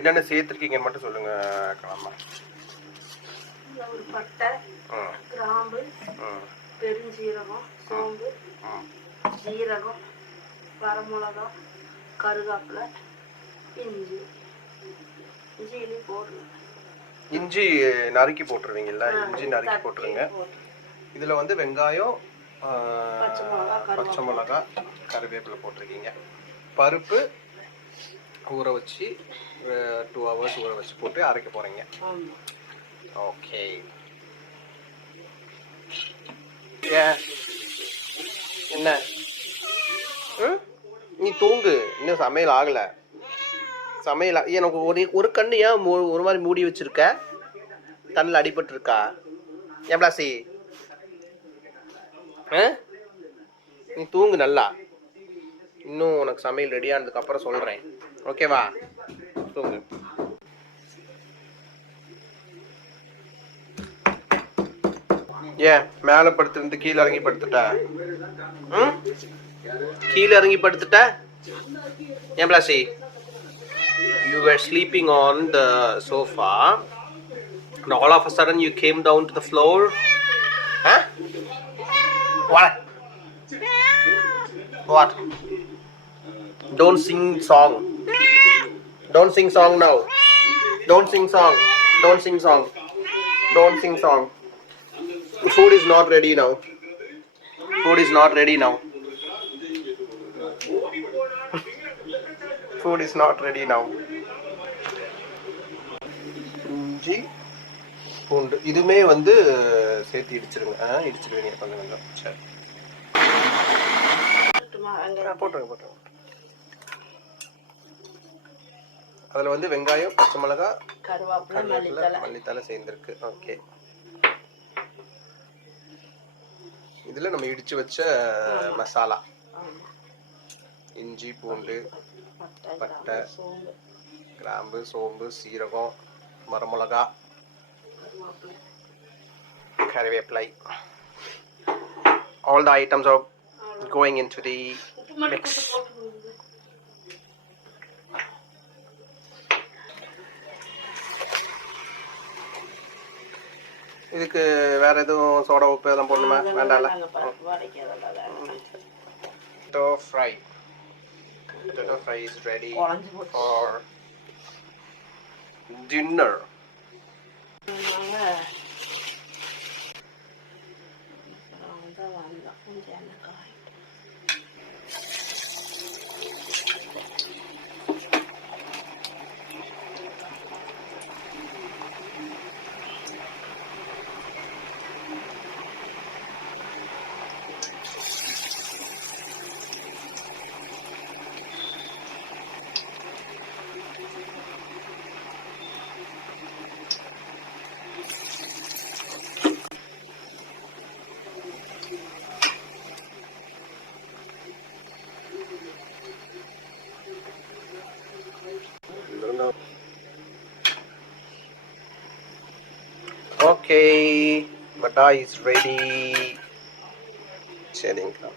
என்னென்ன சேர்த்துருக்கீங்கன்னு மட்டும் சொல்லுங்க கலாமா. ஒரு பட்டை, கிராம்பு, பெருஞ்சீரகம், சோம்பு, ஜீரகம், வரமிளகா, கருவேப்பிலை, இஞ்சி. இஞ்சி போடுங்க. இஞ்சி நறுக்கி போட்டுருவீங்கல்ல, இஞ்சி நறுக்கி போட்டுருங்க. இதில் வந்து வெங்காயம், பச்சை மிளகா, கருவேப்பிலை போட்டிருக்கீங்க. பருப்பு ஊற வச்சு 2 hours ஊற வச்சு போட்டு அரைக்க போகிறீங்க. ஓகே. என்ன நீ தூங்கு, இன்னும் சமையல் ஆகலை. சமையல் எனக்கு ஒரு கண்ணு ஏன் ஒரு மாதிரி மூடி வச்சிருக்க? கண்ணில் அடிபட்டு இருக்கா? எவ்வளோ நீ தூங்கு நல்லா. இன்னும் உனக்கு சமையல் ரெடி ஆனதுக்கு அப்புறம் சொல்றேன். ஓகேவா? தூங்கு. ஏன் மேலே படுத்துருந்து கீழே இறங்கி படுத்துட்ட? கீழே இறங்கி படுத்துட்ட? ஏன் Plassey? You were sleeping on the sofa and all of a sudden you came down to the floor. Huh? What? What? Don't sing song. Don't sing song now. Don't sing song. Don't sing song. Don't sing song. The food is not ready now. Food is not ready now. Food is not ready now. இஞ்சி பூண்டு இதுமே வந்து சேர்த்து இடிச்சிருங்க. இடிச்சிருவீங்க கொஞ்சம் கொஞ்சம். சரி போட்டுருங்க. அதில் வந்து வெங்காயம், பச்சை மிளகா, கருவேப்பிலை, மல்லித்தலை சேர்ந்துருக்கு. ஓகே. இதில் நம்ம இடித்து வச்ச மசாலா, இஞ்சி பூண்டு, பட்டை, கிராம்பு, சோம்பு, சீரகம், வரமிளகா, கருவேப்பிலை. All the items are going into the mix. இதுக்கு வேற எதுவும் சோடா உப்பு எல்லாம் போடணுமா? வேண்டாம்ல. Potato fry. Potato fry is ready for dinner. Okay, vada is ready. சரிங்களா?